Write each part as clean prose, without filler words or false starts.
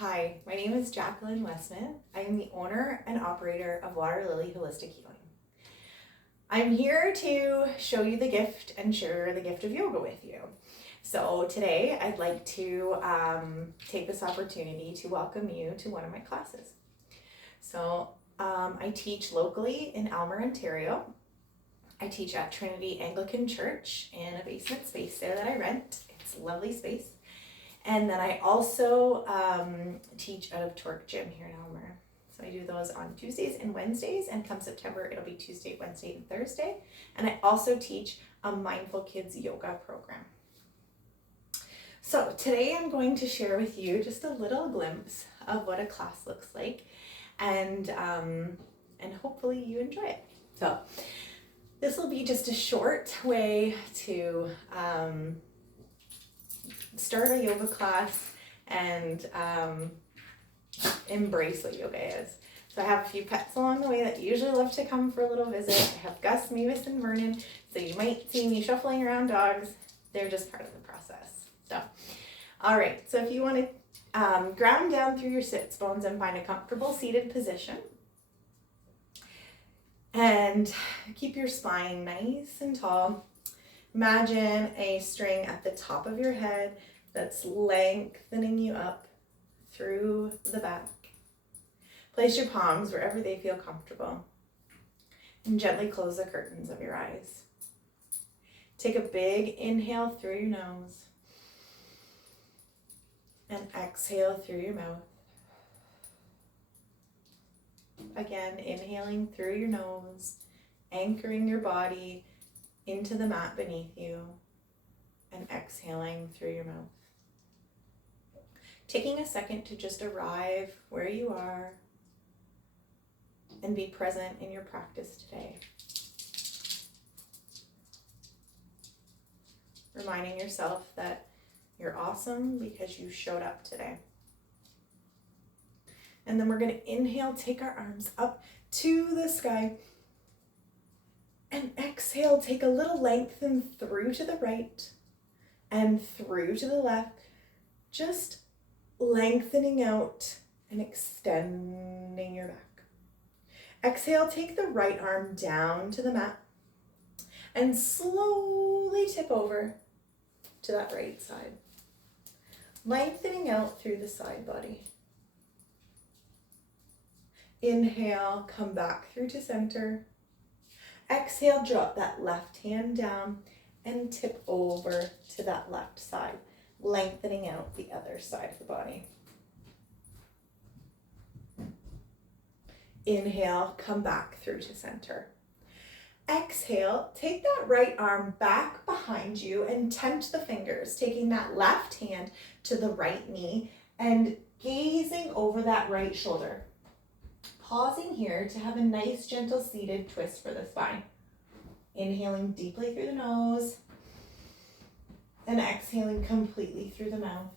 Hi, my name is Jacqueline Westman. I am the owner and operator of Water Lily Holistic Healing. I'm here to show you the gift and share the gift of yoga with you. So today I'd like to take this opportunity to welcome you to one of my classes. So I teach locally in Aylmer, Ontario. I teach at Trinity Anglican Church in a basement space there that I rent. It's a lovely space. And then I also teach out of Torque Gym here in Aylmer. So I do those on Tuesdays and Wednesdays, and come September it'll be Tuesday, Wednesday, and Thursday. And I also teach a Mindful Kids yoga program. So today I'm going to share with you just a little glimpse of what a class looks like, and hopefully you enjoy it. So this will be just a short way to start a yoga class and embrace what yoga is. So I have a few pets along the way that usually love to come for a little visit. I have Gus, Mavis, and Vernon, so you might see me shuffling around dogs. They're just part of the process. So, all right, so if you want to ground down through your sits bones and find a comfortable seated position, and keep your spine nice and tall. Imagine a string at the top of your head that's lengthening you up through the back. Place your palms wherever they feel comfortable and gently close the curtains of your eyes. Take a big inhale through your nose and exhale through your mouth. Again, inhaling through your nose, anchoring your body into the mat beneath you, and exhaling through your mouth. Taking a second to just arrive where you are and be present in your practice today. Reminding yourself that you're awesome because you showed up today. And then we're going to inhale, take our arms up to the sky. And exhale, take a little lengthen through to the right and through to the left. Just lengthening out and extending your back. Exhale, take the right arm down to the mat and slowly tip over to that right side. Lengthening out through the side body. Inhale, come back through to center. Exhale, drop that left hand down and tip over to that left side, lengthening out the other side of the body. Inhale, come back through to center. Exhale, take that right arm back behind you and tent the fingers, taking that left hand to the right knee and gazing over that right shoulder. Pausing here to have a nice gentle seated twist for the spine. Inhaling deeply through the nose and exhaling completely through the mouth.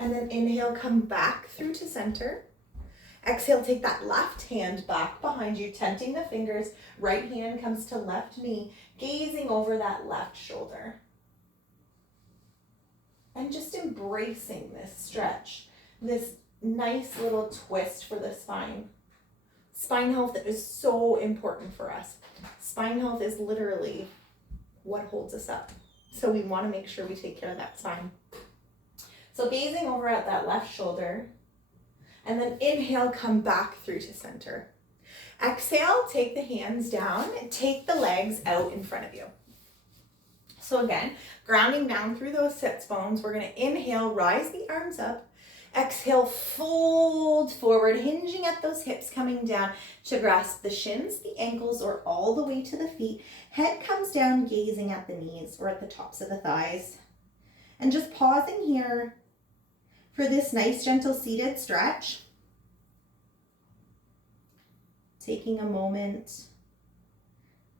And then inhale, come back through to center. Exhale, take that left hand back behind you, tenting the fingers. Right hand comes to left knee, gazing over that left shoulder. And just embracing this stretch. This nice little twist for the spine. Spine health is so important for us. Spine health is literally what holds us up. So we want to make sure we take care of that spine. So gazing over at that left shoulder, and then inhale, come back through to center. Exhale, take the hands down and take the legs out in front of you. So again, grounding down through those sits bones, we're going to inhale, rise the arms up. Exhale, fold forward, hinging at those hips, coming down to grasp the shins, the ankles, or all the way to the feet. Head comes down, gazing at the knees or at the tops of the thighs. And just pausing here for this nice, gentle seated stretch. Taking a moment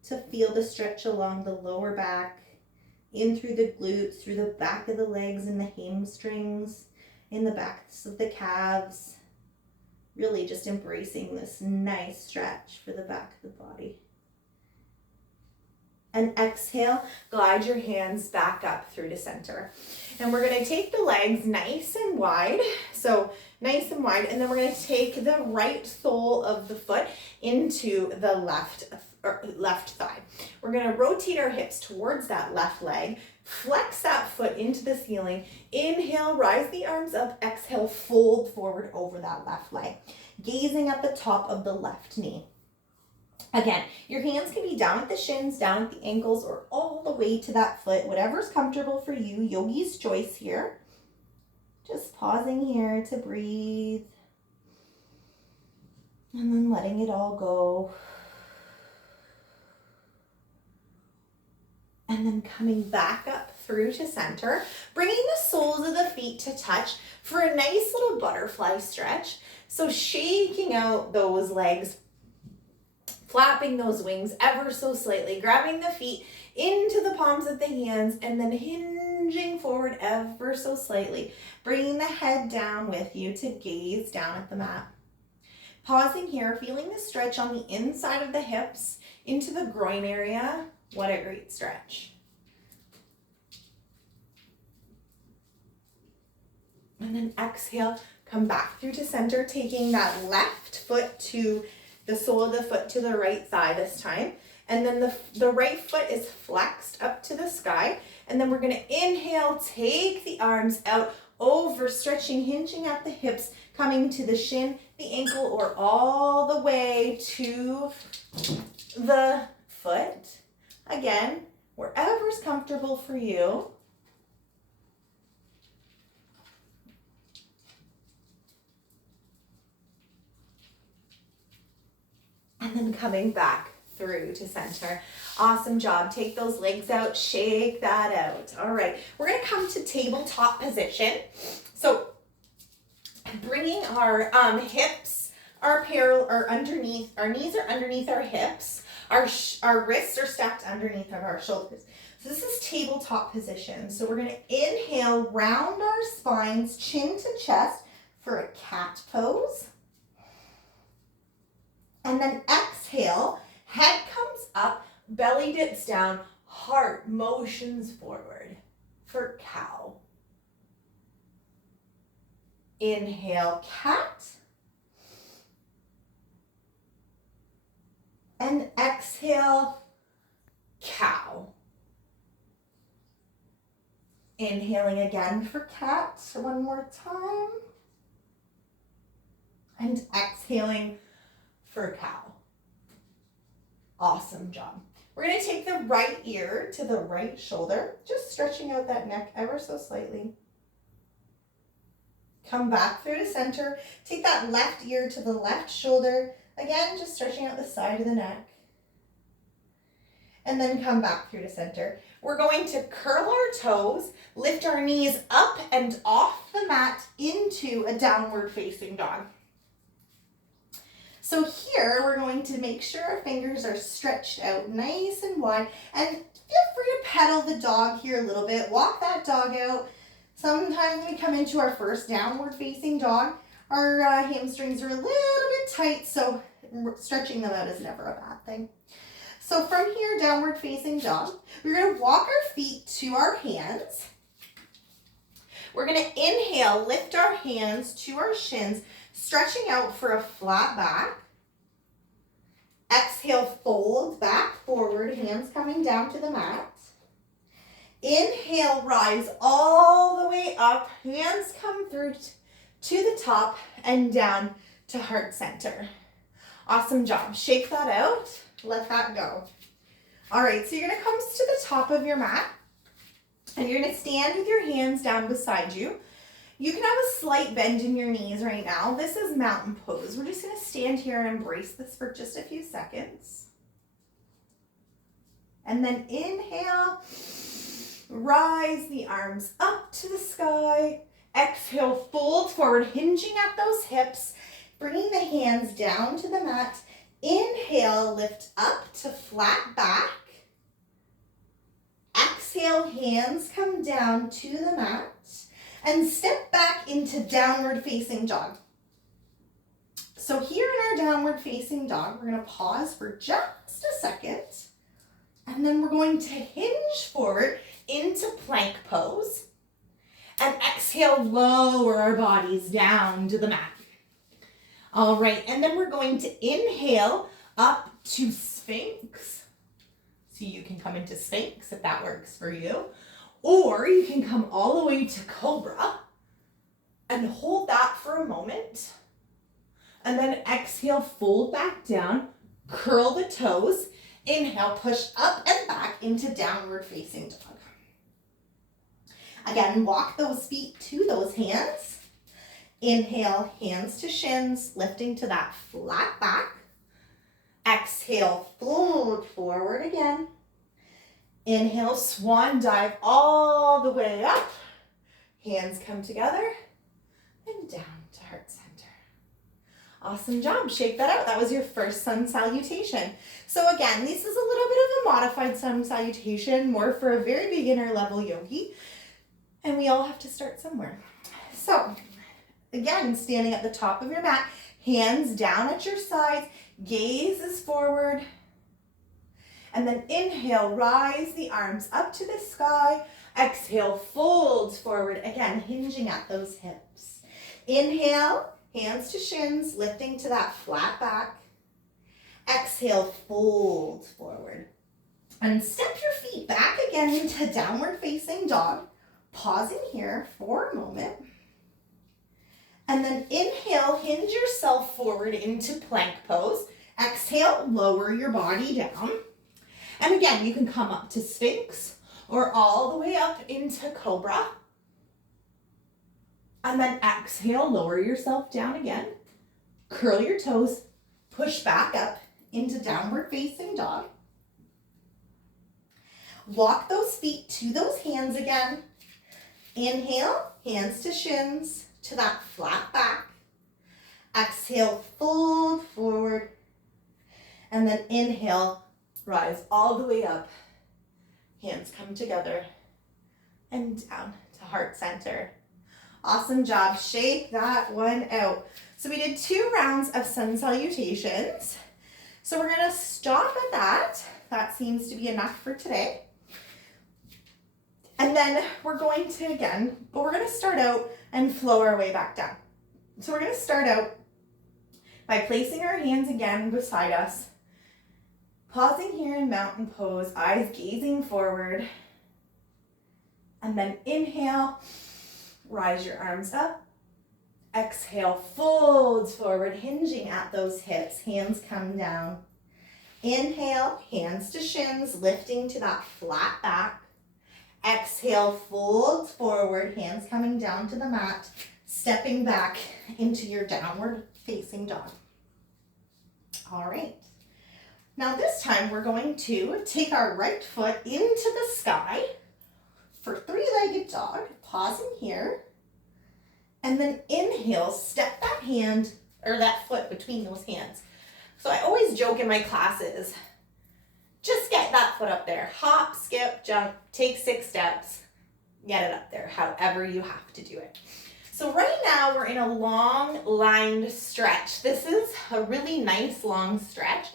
to feel the stretch along the lower back, in through the glutes, through the back of the legs and the hamstrings, in the backs of the calves, really just embracing this nice stretch for the back of the body. And exhale, glide your hands back up through to center. And we're gonna take the legs nice and wide. So nice and wide, and then we're gonna take the right sole of the foot into the left thigh. We're gonna rotate our hips towards that left leg, flex that foot into the ceiling. Inhale, rise the arms up. Exhale, fold forward over that left leg, gazing at the top of the left knee. Again, your hands can be down at the shins, down at the ankles, or all the way to that foot, whatever's comfortable for you. Yogi's choice here. Just pausing here to breathe. And then letting it all go. And then coming back up through to center, bringing the soles of the feet to touch for a nice little butterfly stretch. So shaking out those legs, flapping those wings ever so slightly, grabbing the feet into the palms of the hands, and then hinging forward ever so slightly, bringing the head down with you to gaze down at the mat. Pausing here, feeling the stretch on the inside of the hips into the groin area. What a great stretch. And then exhale, come back through to center, taking that left foot to the sole of the foot to the right thigh this time. And then the right foot is flexed up to the sky. And then we're gonna inhale, take the arms out, over, stretching, hinging at the hips, coming to the shin, the ankle, or all the way to the foot. Again, wherever's comfortable for you. And then coming back through to center. Awesome job. Take those legs out, shake that out. All right, we're gonna come to tabletop position. So bringing our hips are parallel or underneath, our knees are underneath our hips. Our wrists are stacked underneath of our shoulders. So this is tabletop position. So we're gonna inhale, round our spines, chin to chest for a cat pose. And then exhale, head comes up, belly dips down, heart motions forward for cow. Inhale, cat. And exhale, cow. Inhaling again for cat, one more time. And exhaling for cow. Awesome job. We're going to take the right ear to the right shoulder, just stretching out that neck ever so slightly. Come back through to center. Take that left ear to the left shoulder. Again, just stretching out the side of the neck. And then come back through to center. We're going to curl our toes, lift our knees up and off the mat into a downward facing dog. So here, we're going to make sure our fingers are stretched out nice and wide, and feel free to pedal the dog here a little bit. Walk that dog out. Sometimes when we come into our first downward facing dog, our hamstrings are a little bit tight, so stretching them out is never a bad thing. So from here, downward facing dog, we're gonna walk our feet to our hands. We're gonna inhale, lift our hands to our shins, stretching out for a flat back. Exhale, fold back forward, hands coming down to the mat. Inhale, rise all the way up, hands come through to the top and down to heart center. Awesome job. Shake that out, let that go. All right, so you're gonna come to the top of your mat and you're gonna stand with your hands down beside you. You can have a slight bend in your knees right now. This is mountain pose. We're just gonna stand here and embrace this for just a few seconds. And then inhale, rise the arms up to the sky. Exhale, fold forward, hinging at those hips, bringing the hands down to the mat. Inhale, lift up to flat back. Exhale, hands come down to the mat. And step back into downward facing dog. So here in our downward facing dog, we're gonna pause for just a second. And then we're going to hinge forward into plank pose. And exhale, lower our bodies down to the mat. All right, and then we're going to inhale up to Sphinx. So you can come into Sphinx if that works for you. Or you can come all the way to Cobra and hold that for a moment. And then exhale, fold back down, curl the toes. Inhale, push up and back into downward facing dog. Again, walk those feet to those hands. Inhale, hands to shins, lifting to that flat back. Exhale, fold forward again. Inhale, swan dive all the way up. Hands come together and down to heart center. Awesome job. Shake that out. That was your first sun salutation. So again, this is a little bit of a modified sun salutation, more for a very beginner level yogi. And we all have to start somewhere. So again, standing at the top of your mat, hands down at your sides, gaze is forward. And then inhale, rise the arms up to the sky. Exhale, fold forward. Again, hinging at those hips. Inhale, hands to shins, lifting to that flat back. Exhale, fold forward. And step your feet back again into downward facing dog. Pausing here for a moment. And then inhale, hinge yourself forward into plank pose. Exhale, lower your body down. And again, you can come up to Sphinx or all the way up into Cobra. And then exhale, lower yourself down again. Curl your toes, push back up into downward facing dog. Walk those feet to those hands again. Inhale, hands to shins, to that flat back. Exhale, fold forward. And then inhale, rise all the way up. Hands come together and down to heart center. Awesome job. Shake that one out. So we did 2 rounds of sun salutations. So we're going to stop at that. That seems to be enough for today. And then we're going to start out and flow our way back down. So we're going to start out by placing our hands again beside us, pausing here in mountain pose, eyes gazing forward, and then inhale, rise your arms up. Exhale, fold forward, hinging at those hips, hands come down. Inhale, hands to shins, lifting to that flat back. Exhale, fold forward, hands coming down to the mat, stepping back into your downward facing dog. All right. Now this time we're going to take our right foot into the sky for 3-legged dog, pausing here, and then inhale, step that hand or that foot between those hands. So I always joke in my classes, just get that foot up there. Hop, skip, jump, take 6 steps, get it up there, however you have to do it. So right now we're in a long lined stretch. This is a really nice long stretch.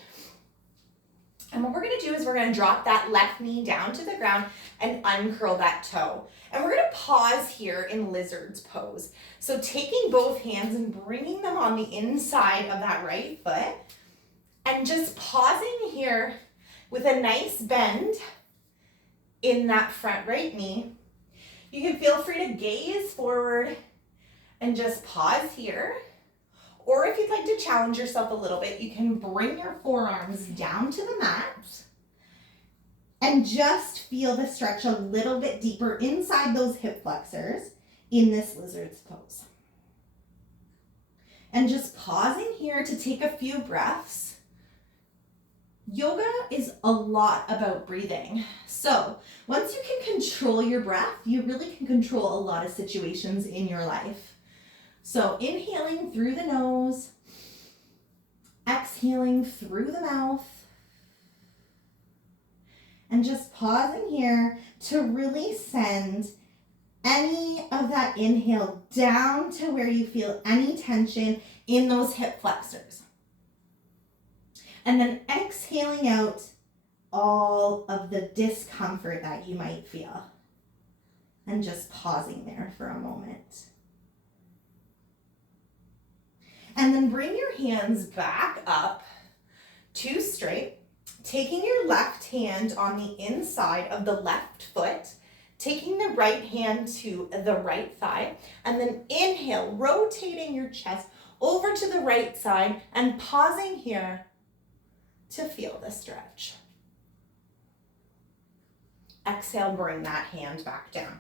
And what we're gonna do is we're gonna drop that left knee down to the ground and uncurl that toe. And we're gonna pause here in lizard's pose. So taking both hands and bringing them on the inside of that right foot and just pausing here with a nice bend in that front right knee. You can feel free to gaze forward and just pause here. Or if you'd like to challenge yourself a little bit, you can bring your forearms down to the mat and just feel the stretch a little bit deeper inside those hip flexors in this lizard's pose. And just pausing here to take a few breaths. Yoga is a lot about breathing. So once you can control your breath, you really can control a lot of situations in your life. So inhaling through the nose, exhaling through the mouth, and just pausing here to really send any of that inhale down to where you feel any tension in those hip flexors. And then exhaling out all of the discomfort that you might feel. And just pausing there for a moment. And then bring your hands back up to straight, taking your left hand on the inside of the left foot, taking the right hand to the right thigh, and then inhale, rotating your chest over to the right side and pausing here to feel the stretch. Exhale, bring that hand back down.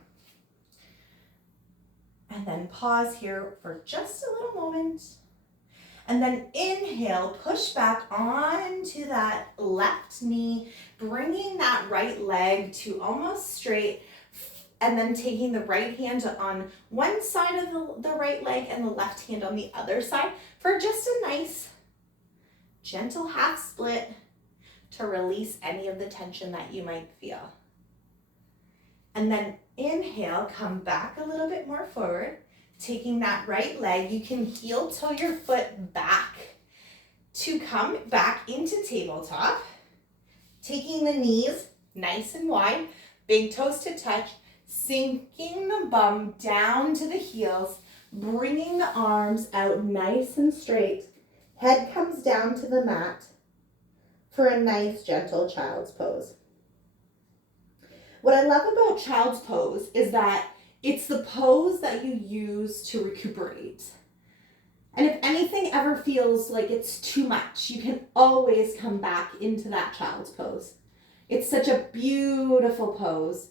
And then pause here for just a little moment. And then inhale, push back onto that left knee, bringing that right leg to almost straight, and then taking the right hand on one side of the right leg and the left hand on the other side for just a nice, gentle half split to release any of the tension that you might feel. And then inhale, come back a little bit more forward. Taking that right leg, you can heel toe your foot back to come back into tabletop. Taking the knees nice and wide, big toes to touch, sinking the bum down to the heels, bringing the arms out nice and straight. Head comes down to the mat for a nice, gentle child's pose. What I love about child's pose is that it's the pose that you use to recuperate. And if anything ever feels like it's too much, you can always come back into that child's pose. It's such a beautiful pose.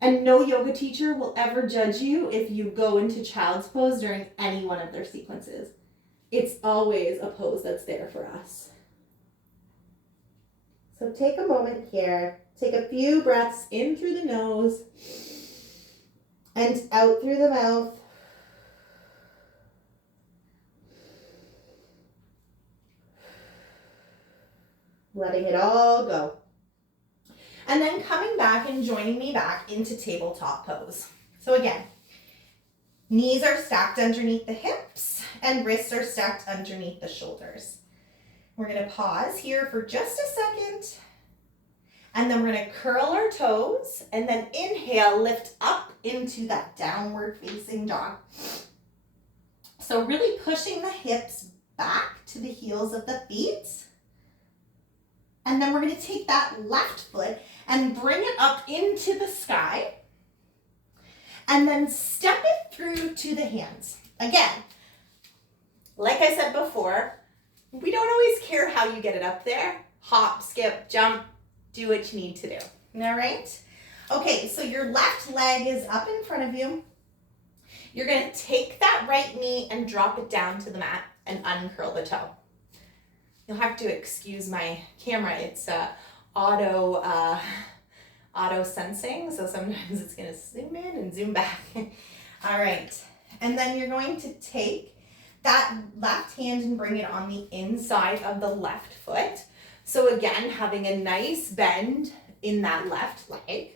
And no yoga teacher will ever judge you if you go into child's pose during any one of their sequences. It's always a pose that's there for us. So take a moment here. Take a few breaths in through the nose and out through the mouth. Letting it all go. And then coming back and joining me back into tabletop pose. So again, knees are stacked underneath the hips and wrists are stacked underneath the shoulders. We're going to pause here for just a second. And then we're going to curl our toes and then inhale, lift up into that downward facing dog. So really pushing the hips back to the heels of the feet. And then we're going to take that left foot and bring it up into the sky. And then step it through to the hands. Again, like I said before, we don't always care how you get it up there. Hop, skip, jump. Do what you need to do. All right? Okay, so your left leg is up in front of you. You're going to take that right knee and drop it down to the mat and uncurl the toe. You'll have to excuse my camera. It's auto sensing, so sometimes it's going to zoom in and zoom back. All right, and then you're going to take that left hand and bring it on the inside of the left foot. So again, having a nice bend in that left leg.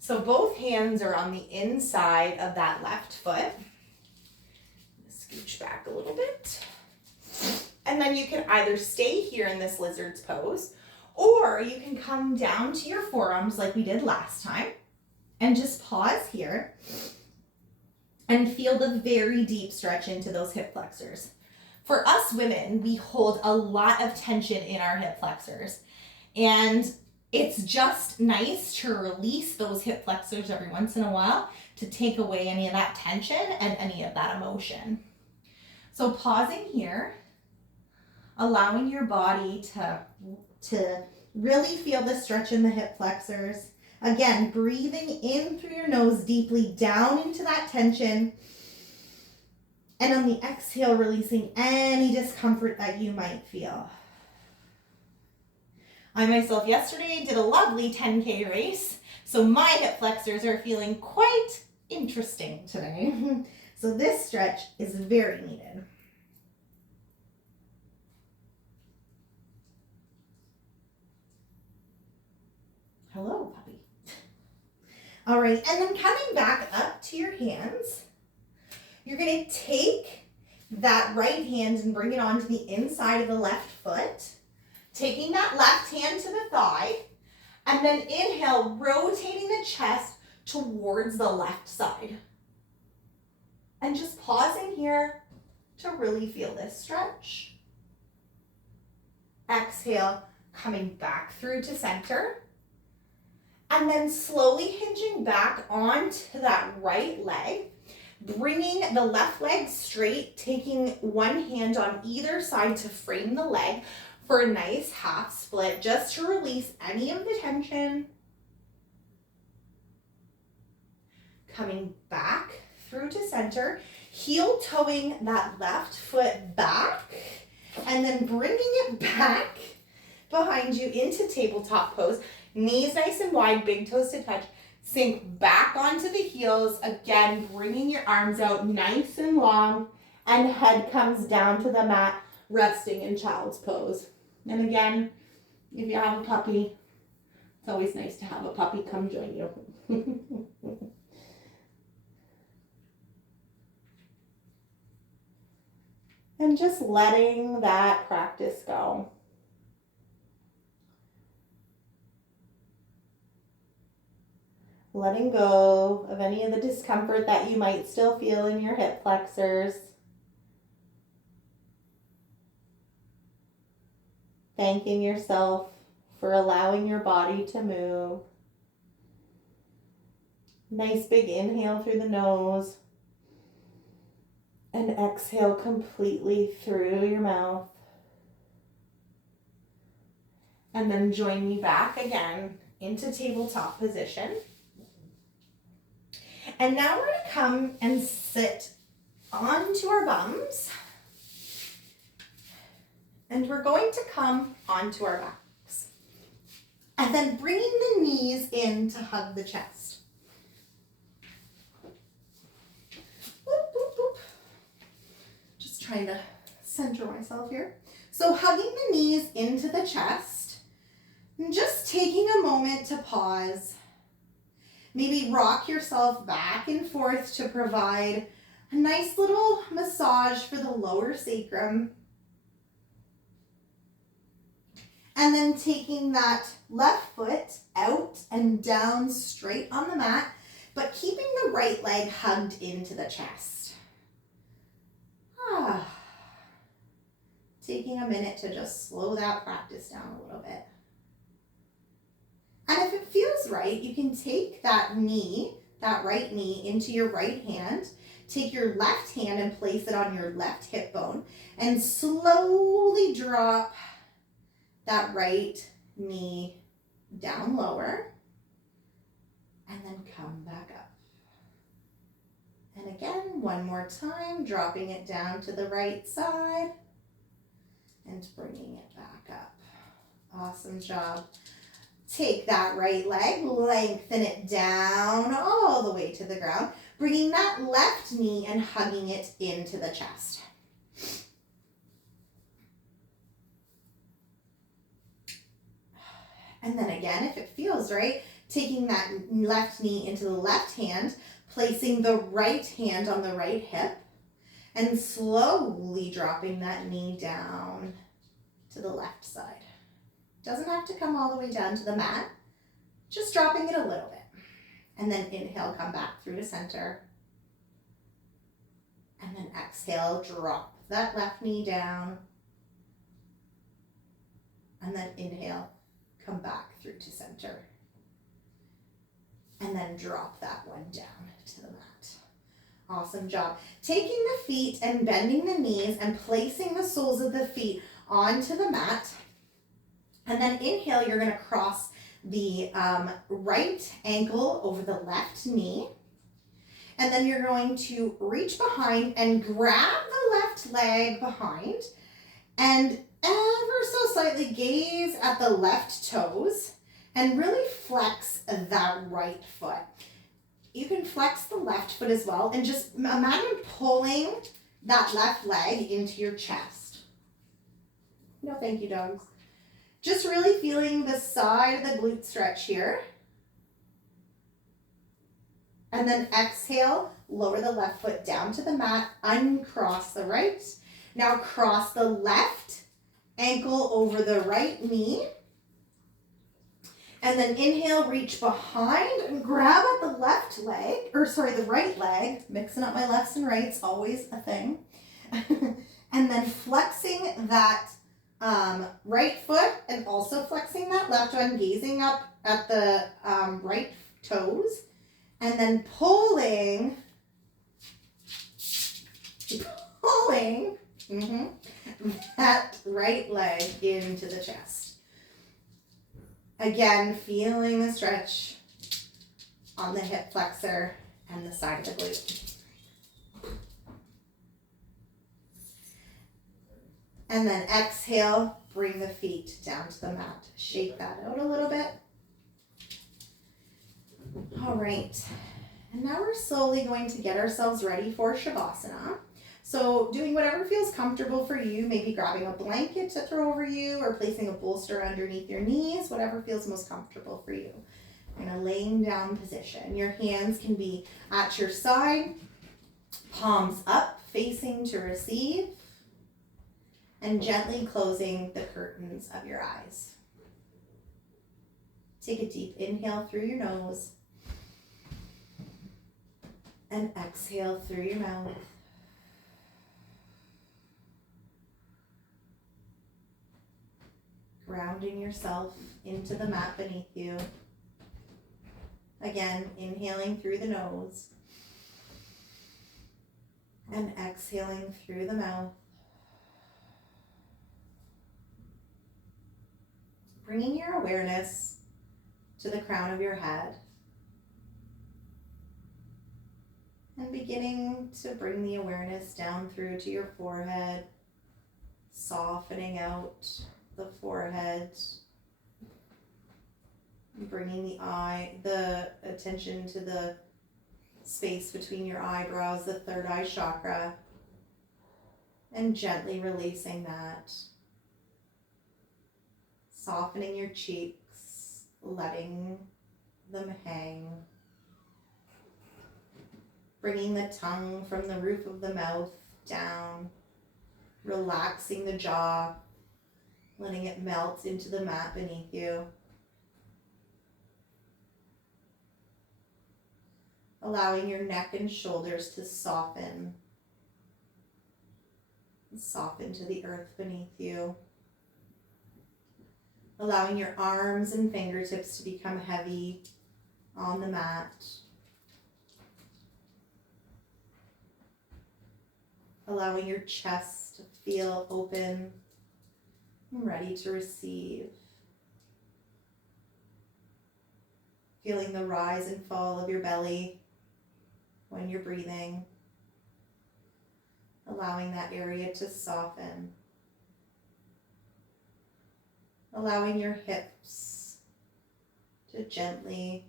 So both hands are on the inside of that left foot. Scooch back a little bit. And then you can either stay here in this lizard's pose, or you can come down to your forearms like we did last time and just pause here and feel the very deep stretch into those hip flexors. For us women, we hold a lot of tension in our hip flexors, and it's just nice to release those hip flexors every once in a while to take away any of that tension and any of that emotion. So pausing here, allowing your body to really feel the stretch in the hip flexors. Again, breathing in through your nose deeply down into that tension. And on the exhale, releasing any discomfort that you might feel. I myself yesterday did a lovely 10K race, so my hip flexors are feeling quite interesting today. So this stretch is very needed. Hello, puppy. All right, and then coming back up to your hands, you're going to take that right hand and bring it onto the inside of the left foot. Taking that left hand to the thigh, and then inhale, rotating the chest towards the left side. And just pausing here to really feel this stretch. Exhale, coming back through to center. And then slowly hinging back onto that right leg, bringing the left leg straight, taking one hand on either side to frame the leg for a nice half split, just to release any of the tension. Coming back through to center, heel toeing that left foot back, and then bringing it back behind you into tabletop pose. Knees nice and wide, big toes to touch. Sink back onto the heels. Again, bringing your arms out nice and long, and head comes down to the mat, resting in child's pose. And again, if you have a puppy, it's always nice to have a puppy come join you. And just letting that practice go. Letting go of any of the discomfort that you might still feel in your hip flexors. Thanking yourself for allowing your body to move. Nice big inhale through the nose. And exhale completely through your mouth. And then join me back again into tabletop position. And now we're going to come and sit onto our bums. And we're going to come onto our backs. And then bringing the knees in to hug the chest. Boop, boop, boop. Just trying to center myself here. So hugging the knees into the chest. And just taking a moment to pause. Maybe rock yourself back and forth to provide a nice little massage for the lower sacrum. And then taking that left foot out and down straight on the mat, but keeping the right leg hugged into the chest. Taking a minute to just slow that practice down a little bit. And if it feels right, you can take that knee, that right knee, into your right hand. Take your left hand and place it on your left hip bone. And slowly drop that right knee down lower. And then come back up. And again, one more time, dropping it down to the right side. And bringing it back up. Awesome job. Take that right leg, lengthen it down all the way to the ground, bringing that left knee and hugging it into the chest. And then again, if it feels right, taking that left knee into the left hand, placing the right hand on the right hip, and slowly dropping that knee down to the left side. Doesn't have to come all the way down to the mat, just dropping it a little bit. And then inhale, come back through to center. And then exhale, drop that left knee down. And then inhale, come back through to center. And then drop that one down to the mat. Awesome job. Taking the feet and bending the knees and placing the soles of the feet onto the mat. And then inhale, you're going to cross the right ankle over the left knee. And then you're going to reach behind and grab the left leg behind and ever so slightly gaze at the left toes and really flex that right foot. You can flex the left foot as well and just imagine pulling that left leg into your chest. No, thank you, dogs. Just really feeling the side of the glute stretch here. And then exhale, lower the left foot down to the mat, uncross the right. Now cross the left ankle over the right knee. And then inhale, reach behind and grab at the the right leg. Mixing up my lefts and rights, always a thing. And then flexing that right foot and also flexing that left one, gazing up at the right toes. And then pulling that right leg into the chest. Again, feeling the stretch on the hip flexor and the side of the glute. And then exhale, bring the feet down to the mat. Shake that out a little bit. All right. And now we're slowly going to get ourselves ready for Shavasana. So doing whatever feels comfortable for you, maybe grabbing a blanket to throw over you or placing a bolster underneath your knees, whatever feels most comfortable for you. In a laying down position. Your hands can be at your side, palms up, facing to receive, and gently closing the curtains of your eyes. Take a deep inhale through your nose and exhale through your mouth. Grounding yourself into the mat beneath you. Again, inhaling through the nose and exhaling through the mouth. Bringing your awareness to the crown of your head and beginning to bring the awareness down through to your forehead, softening out the forehead, bringing the attention to the space between your eyebrows, the third eye chakra, and gently releasing that. Softening your cheeks, letting them hang. Bringing the tongue from the roof of the mouth down, relaxing the jaw, letting it melt into the mat beneath you. Allowing your neck and shoulders to soften to the earth beneath you. Allowing your arms and fingertips to become heavy on the mat. Allowing your chest to feel open and ready to receive. Feeling the rise and fall of your belly when you're breathing. Allowing that area to soften. Allowing your hips to gently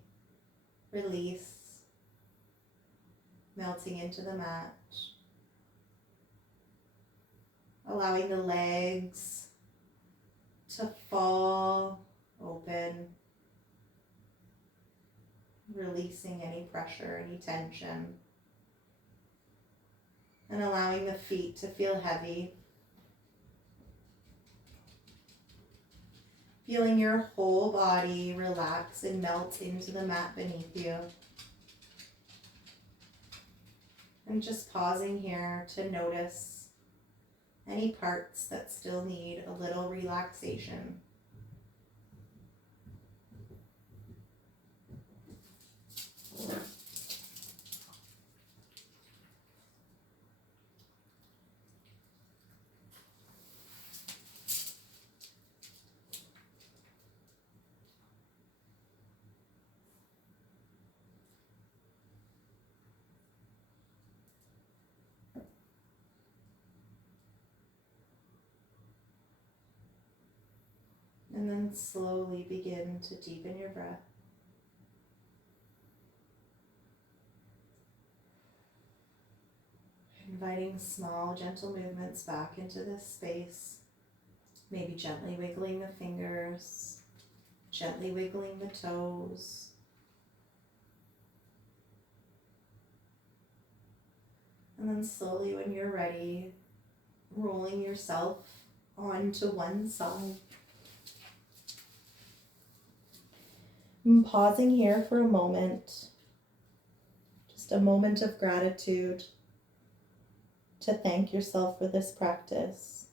release, melting into the mat. Allowing the legs to fall open, releasing any pressure, any tension, and allowing the feet to feel heavy. Feeling your whole body relax and melt into the mat beneath you. And just pausing here to notice any parts that still need a little relaxation. And then slowly begin to deepen your breath. Inviting small, gentle movements back into this space. Maybe gently wiggling the fingers, gently wiggling the toes. And then slowly, when you're ready, rolling yourself onto one side. I'm pausing here for a moment, just a moment of gratitude to thank yourself for this practice.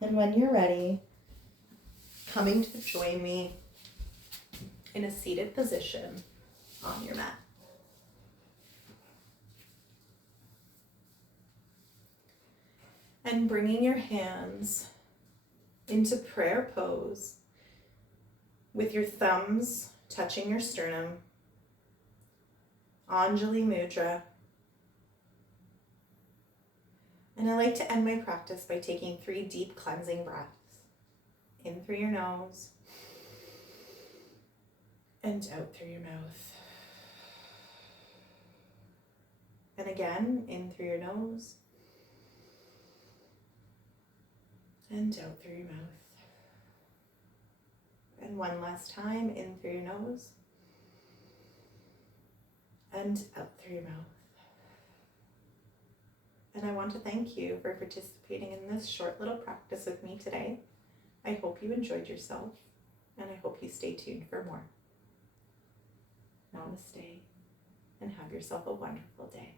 And when you're ready, coming to join me in a seated position on your mat. And bringing your hands into prayer pose with your thumbs touching your sternum, Anjali Mudra. And I like to end my practice by taking 3 deep cleansing breaths. In through your nose and out through your mouth. And again, in through your nose and out through your mouth. And one last time, in through your nose and out through your mouth. And I want to thank you for participating in this short little practice with me today. I hope you enjoyed yourself, and I hope you stay tuned for more. Namaste, and have yourself a wonderful day.